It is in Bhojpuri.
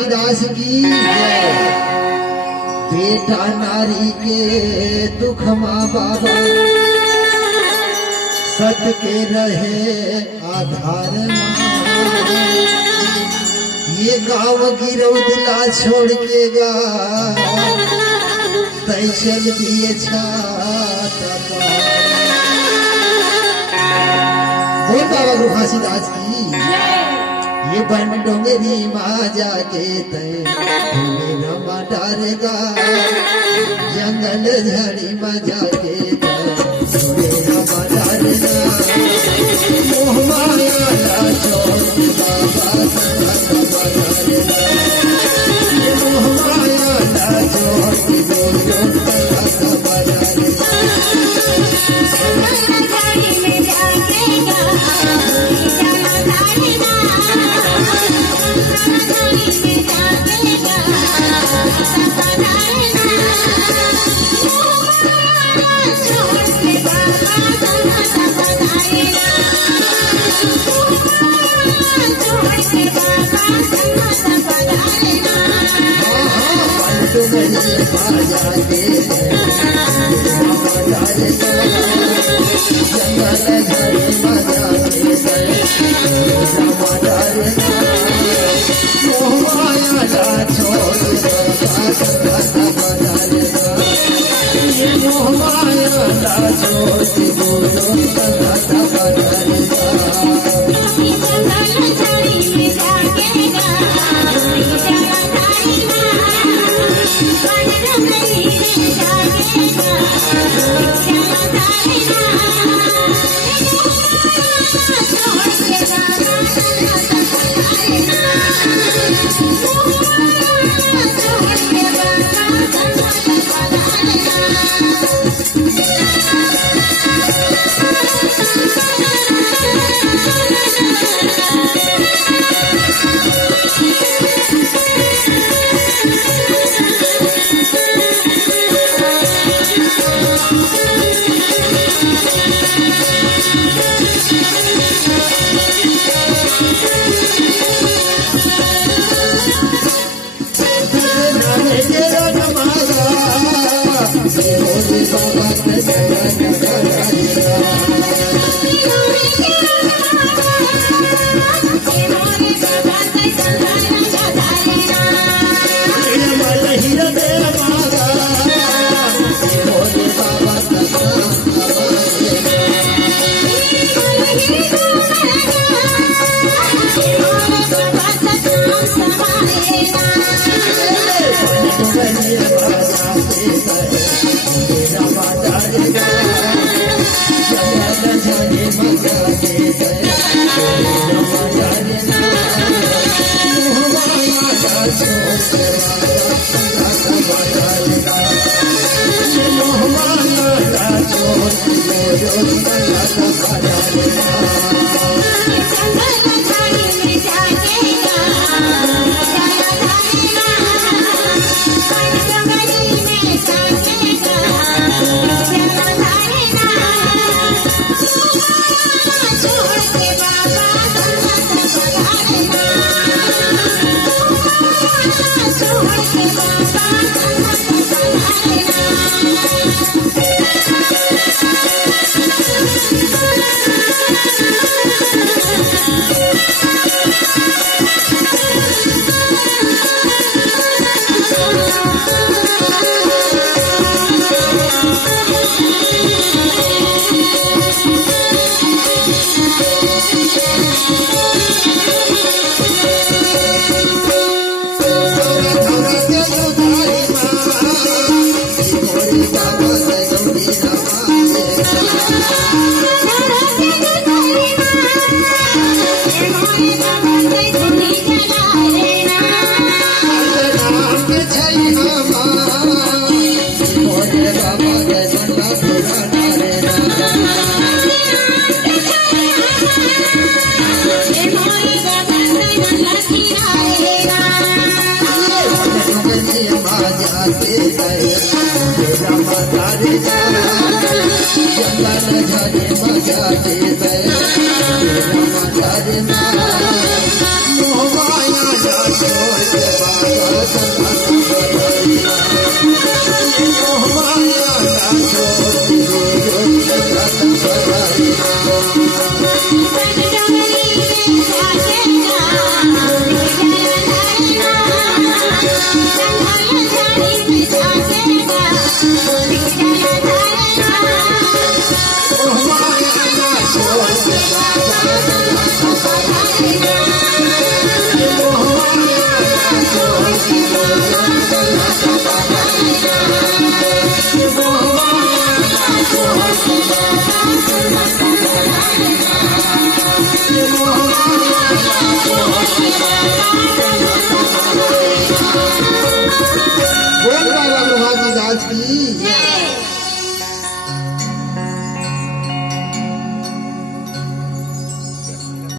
घासीदास की बेटा नारी के दुख माँ बाबा सत के रहे आधार ये गाँव गिरो दिला छोड़ के गा तय चल दिए छाता बोल बाबा गुरु घासीदास की ये बन डोंगरी माँ जाके तय रमा डारेगा जंगल झड़ी माँ जाके तय रमा डारेगा मोह माया ला छोड़ बाबा सदा डारेगा ये मोह माया ला छोड़ सदा डारेगा जंगल झरे मजा दे